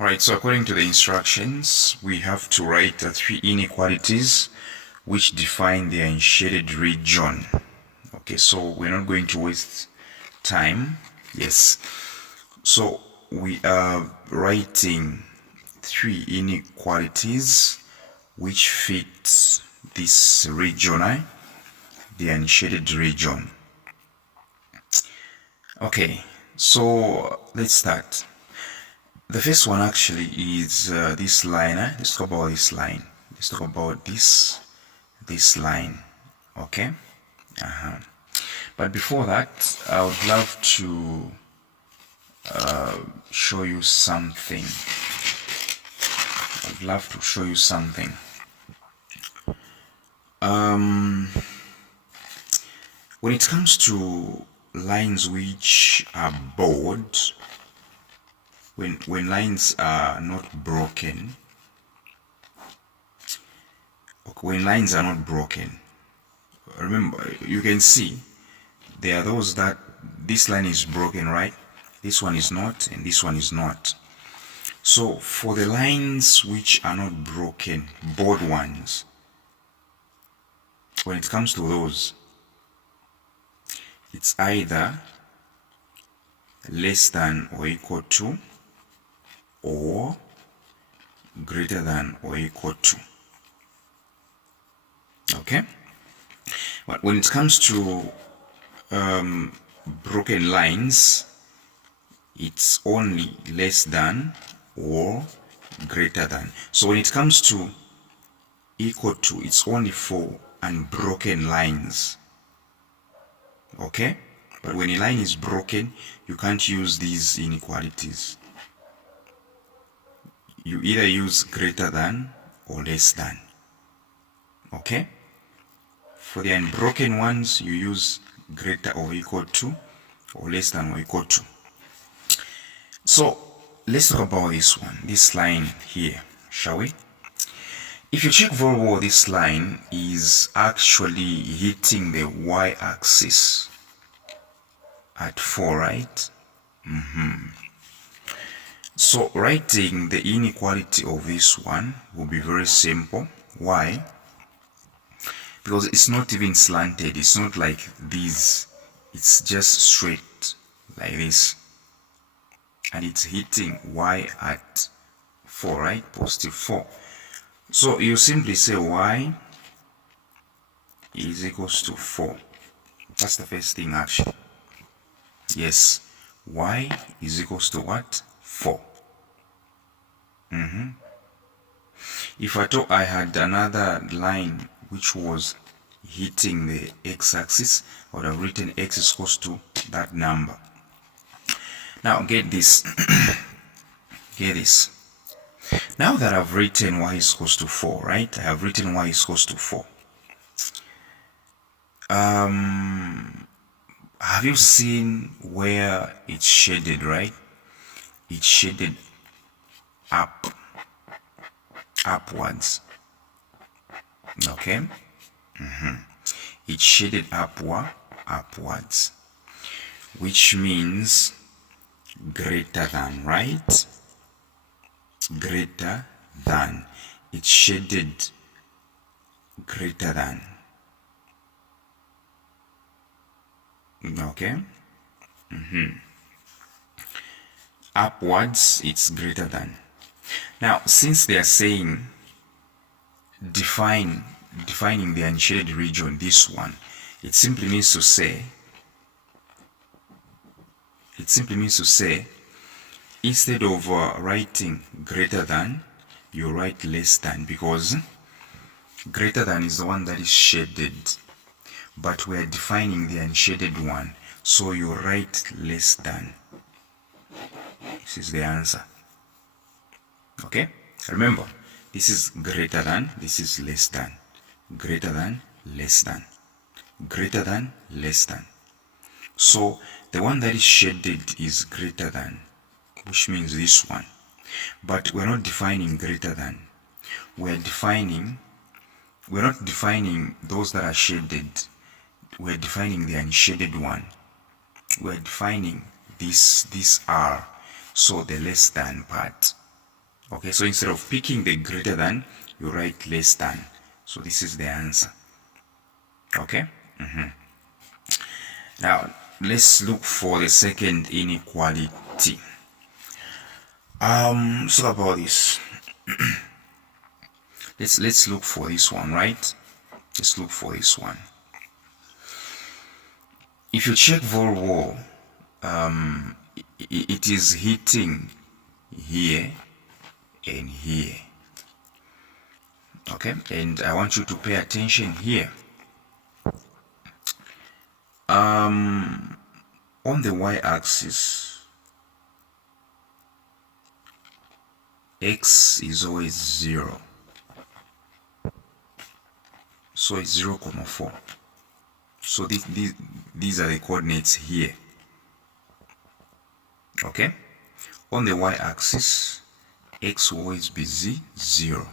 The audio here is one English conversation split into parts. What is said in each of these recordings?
Alright, so according to the instructions, we have to write the three inequalities which define the unshaded region. Okay, so we're not going to waste time. Yes. So we are writing three inequalities which fit this region, the unshaded region. Okay, so let's start. The first one actually is this line. Let's talk about this line. Let's talk about this line. Okay. But before that, I would love to show you something. I'd love to show you something. When it comes to lines which are bold, when lines are not broken, remember, you can see there are those that this line is broken, right? This one is not, and this one is not. So for the lines which are not broken, bold ones, when it comes to those, it's either less than or equal to or greater than or equal to. Okay? But when it comes to broken lines, it's only less than or greater than. So when it comes to equal to, it's only for unbroken lines. Okay? But when a line is broken, you can't use these inequalities. You either use greater than or less than. Okay? For the unbroken ones, you use greater or equal to or less than or equal to. So let's talk about this one, this line here, shall we? If you check very well, this line is actually hitting the y-axis at 4, right? So writing the inequality of this one will be very simple. Why? Because it's not even slanted. It's not like this. It's just straight like this. And it's hitting y at 4, right? Positive 4. So you simply say y is equals to 4. That's the first thing actually. Yes. Y is equals to what? 4. If I thought I had another line which was hitting the x-axis, I would have written x is equals to that number. Now get this. Get this. Now that I've written y is equals to 4, right? I have written y is equals to 4. Have you seen where it's shaded, right? It's shaded upwards. Okay? It's shaded upwards, which means greater than, right? Greater than. It's shaded greater than. Okay? Upwards, it's greater than. Now, since they are saying defining the unshaded region, this one, it simply means to say, instead of writing greater than, you write less than, because greater than is the one that is shaded, but we are defining the unshaded one, so you write less than. This is the answer. Okay? Remember, this is greater than, this is less than. Greater than, less than. Greater than, less than. So the one that is shaded is greater than, which means this one. But we're not defining greater than. We're not defining those that are shaded. We're defining the unshaded one. We're defining this R, so the less than part. Okay, so instead of picking the greater than, you write less than. So this is the answer. Okay. Now let's look for the second inequality. Let's talk about this. let's look for this one, right? Let's look for this one. If you check vol wall, it is hitting here and here. Okay, and I want you to pay attention here. On the y-axis, x is always 0. So it's 0,4. So these are the coordinates here. Okay? On the y-axis, x will always be 0.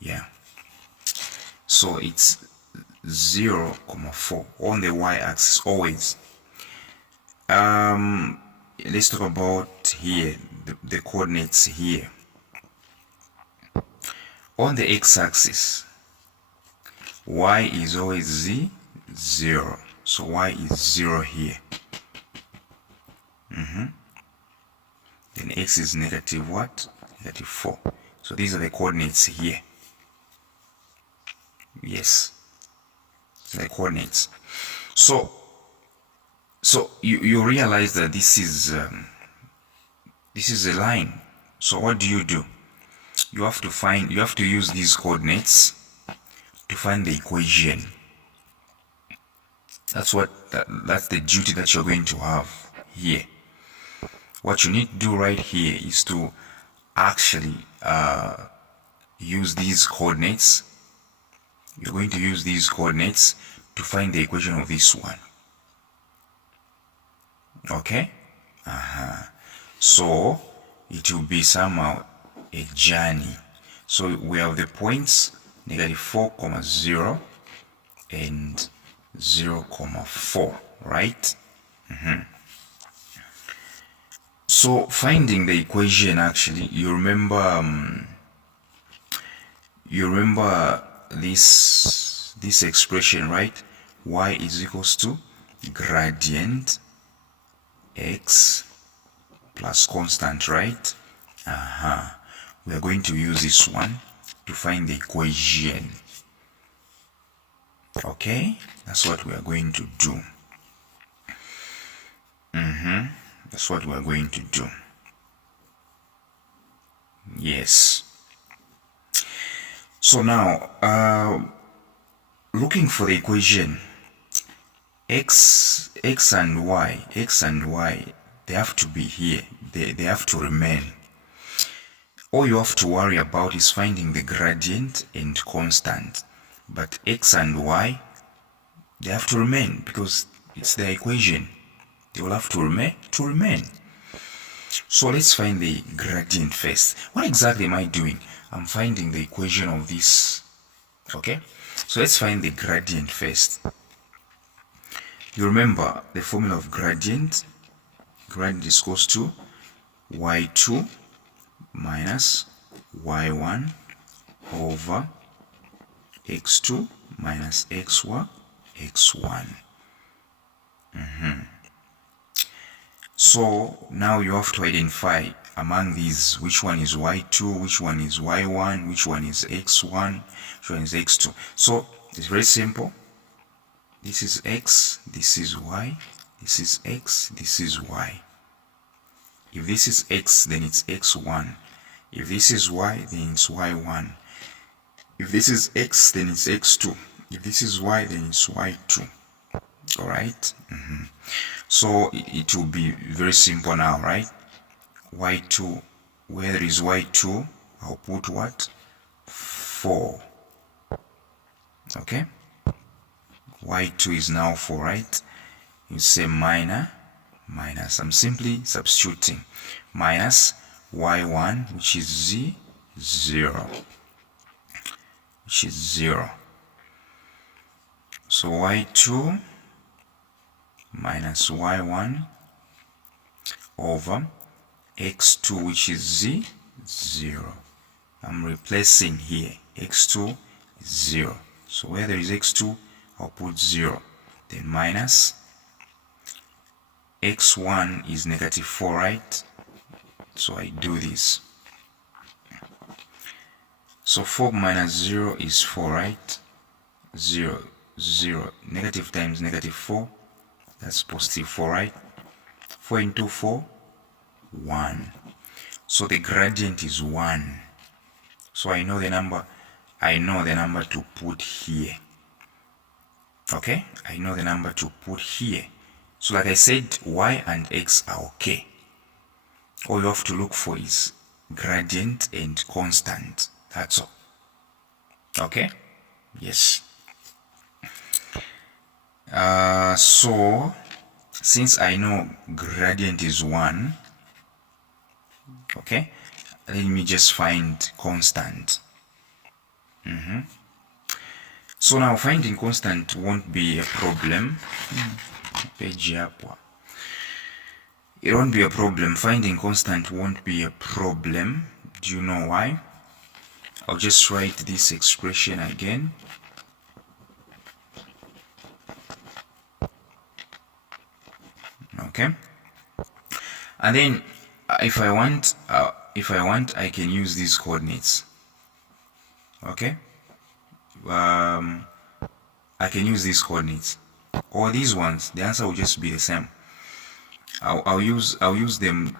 Yeah. So it's 0,4 on the y-axis always. Let's talk about here, the coordinates here. On the x-axis, y is always 0. So y is 0 here. Then x is negative what? Negative 4. So these are the coordinates here. Yes, the coordinates. So you realize that this is a line. So what do? You have to use these coordinates to find the equation. That's the duty that you're going to have here. What you need to do right here is to actually use these coordinates. You're going to use these coordinates to find the equation of this one. Okay? So it will be somehow a journey. So we have the points negative 4, 0 and 0,4, right? So finding the equation, actually, you remember this expression, right? Y is equals to gradient x plus constant, right? We are going to use this one to find the equation. Okay, that's what we are going to do. That's what we are going to do. Yes. So now, looking for the equation, x and y, they have to be here. They have to remain. All you have to worry about is finding the gradient and constant. But x and y, they have to remain because it's the equation. They will have to remain. So let's find the gradient first. What exactly am I doing? I'm finding the equation of this. Okay? So let's find the gradient first. You remember the formula of gradient? Gradient is equals to y2 minus y1 over x2 minus x1. So now you have to identify among these which one is y2, which one is y1, which one is x1, which one is x2. So it's very simple. This is x, this is y, this is x, this is y. If this is x, then it's x1. If this is y, then it's y1. If this is x, then it's x2. If this is y, then it's y2. Alright? So it will be very simple now, right? y2, where there is y2, I'll put what? 4. Okay? y2 is now 4, right? You say minus. I'm simply substituting. Minus y1, which is 0. Which is 0. So y2 minus y1 over x2, which is 0. I'm replacing here. x2 is 0. So where there is x2, I'll put 0. Then minus x1 is negative 4, right? So I do this. So 4 minus 0 is 4, right? 0, 0. Negative times negative 4, that's positive 4, right? 4 into 4, 1. So the gradient is 1. So I know the number to put here. Okay? I know the number to put here. So like I said, y and x are okay. All you have to look for is gradient and constant. That's all. Okay? Yes. So since I know gradient is 1, okay, let me just find constant. So now finding constant won't be a problem. Page up. It won't be a problem. Finding constant won't be a problem. Do you know why? I'll just write this expression again. Okay. And then if I want, I can use these coordinates. Okay. I can use these coordinates or these ones. The answer will just be the same. I'll use them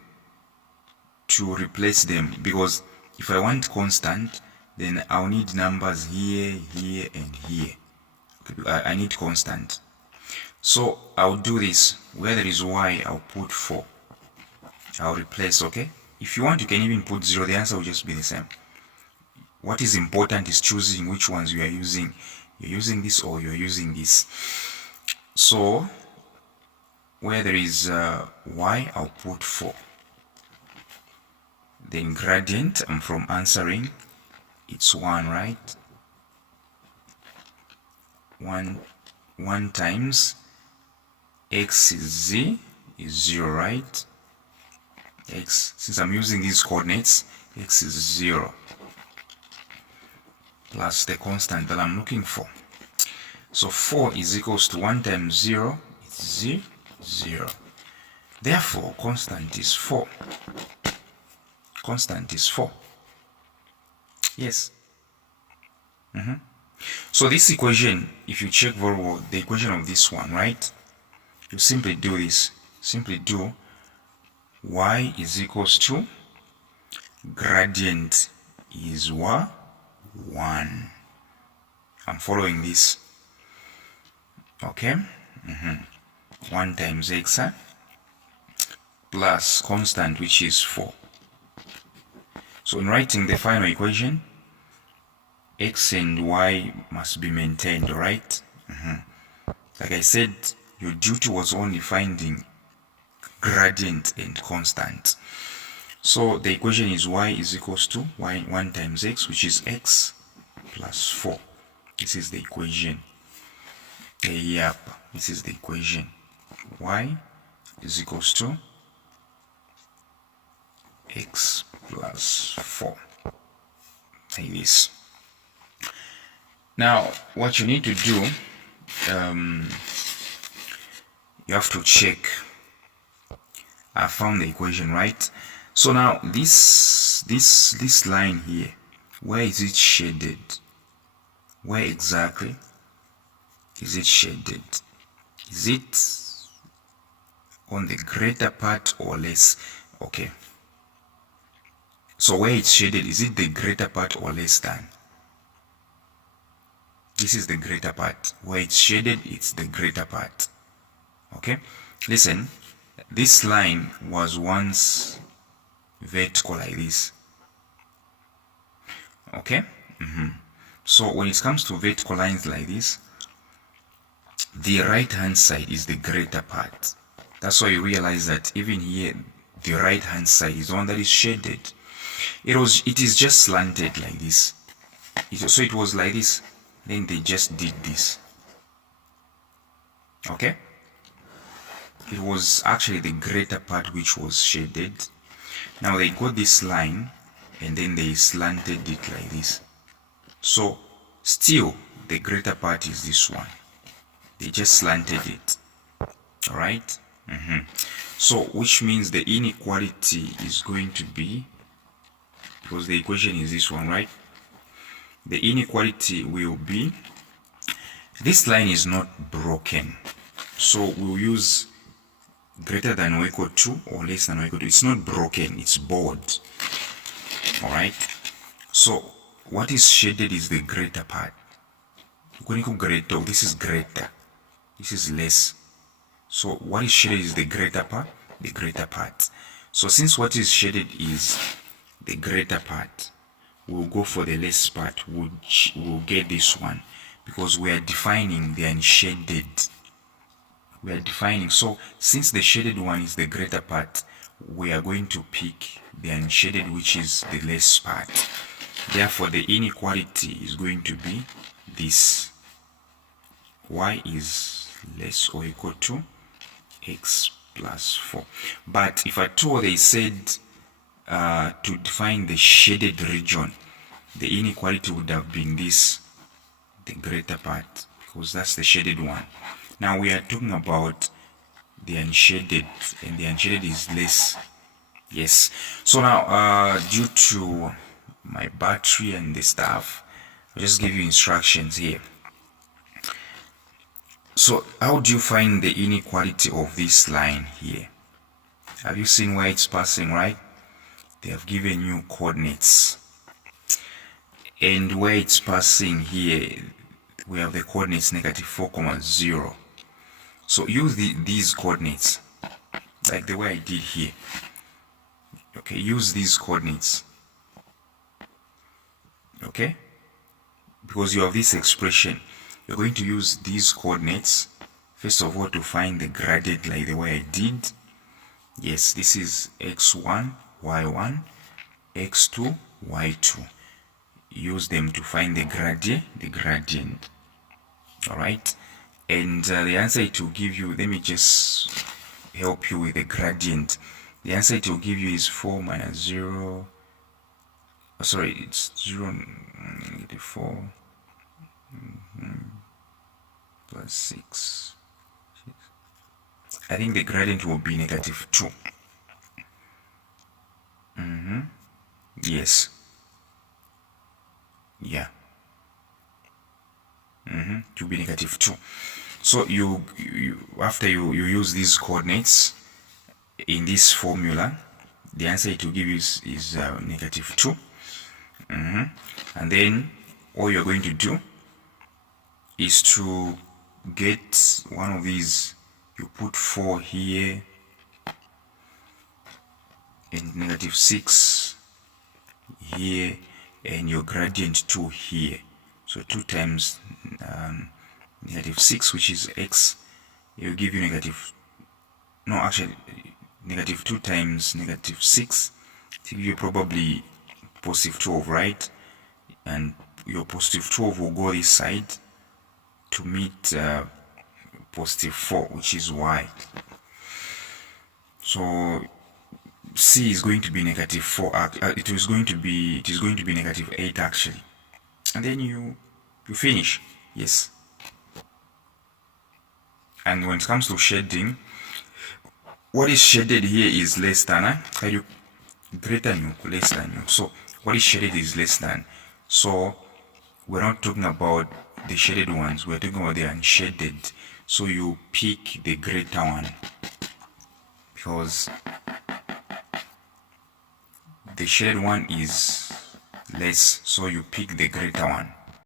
to replace them, because if I want constant, then I'll need numbers here, here, and here. I need constant. So I'll do this. Where there is y, I'll put 4. I'll replace, okay? If you want, you can even put 0. The answer will just be the same. What is important is choosing which ones you are using. You're using this or you're using this. So where there is y, I'll put 4. Then gradient, I'm from answering, it's 1, right? 1 times x is z is 0, right? X, since I'm using these coordinates, x is 0 plus the constant that I'm looking for. So 4 is equals to 1 times 0, it's 0, 0. Therefore, constant is 4. Constant is 4. Yes. So this equation, if you check very well, the equation of this one, right? You simply do this. Simply do y is equals to gradient is 1. I'm following this. Okay. 1 times x plus constant, which is 4. So in writing the final equation, x and y must be maintained, right? Like I said, your duty was only finding gradient and constant. So the equation is y is equals to 1 times x, which is x plus 4. This is the equation. Yep, this is the equation. Y is equals to x plus 4. Like this. Now, what you need to do, you have to check. I found the equation, right? So now this line here, where is it shaded? Where exactly is it shaded? Is it on the greater part or less? Okay. So where it's shaded, is it the greater part or less than? This is the greater part. Where it's shaded, it's the greater part. Okay? Listen, this line was once vertical like this. Okay? So when it comes to vertical lines like this, the right hand side is the greater part. That's why you realize that even here, the right hand side is the one that is shaded. It is just slanted like this. So it was like this. Then they just did this. Okay? It was actually the greater part which was shaded. Now they got this line and then they slanted it like this. So still the greater part is this one. They just slanted it. Alright? So which means the inequality is going to be, because the equation is this one, right? The inequality will be, this line is not broken, so we'll use greater than or equal to or less than or equal to. It's not broken, it's bold. Alright? So what is shaded is the greater part. Greater, this is greater, this is less. So what is shaded is the greater part, the greater part. So since what is shaded is the greater part, we'll go for the less part. We'll get this one because we are defining the unshaded. We are defining. So since the shaded one is the greater part, we are going to pick the unshaded, which is the less part. Therefore, the inequality is going to be this. Y is less or equal to x plus 4. But if at all they said to define the shaded region, the inequality would have been this, the greater part, because that's the shaded one. Now we are talking about the unshaded, and the unshaded is less. Yes. So now due to my battery and the stuff, I'll just give you instructions here. So how do you find the inequality of this line here? Have you seen where it's passing, right? They have given you coordinates, and where it's passing here we have the coordinates -4, 0. So use these coordinates like the way I did here. Okay, use these coordinates. Okay, because you have this expression, you're going to use these coordinates first of all to find the gradient like the way I did. Yes, this is x1, y1, x2, y2. Use them to find the gradient. All right, and the answer it will give you, let me just help you with the gradient. The answer it will give you is 4 minus 0. Oh, sorry, it's 0, -4 plus 6. I think the gradient will be -2. Yes. Yeah. To be -2. So you after you use these coordinates in this formula, the answer it will give you is -2. And then all you're going to do is to get one of these. You put 4 here and -6 here, and your gradient 2 here. So 2 times -6, which is x, it will give you -2 times -6, it will give you probably +12, right? And your +12 will go this side to meet +4, which is y. So C is going to be -4. It is going to be -8 actually, and then you finish. Yes. And when it comes to shading, what is shaded here is less than. Greater than, less than. So what is shaded is less than. So we're not talking about the shaded ones, we're talking about the unshaded. So you pick the greater one, because the shaded one is less, so you pick the greater one.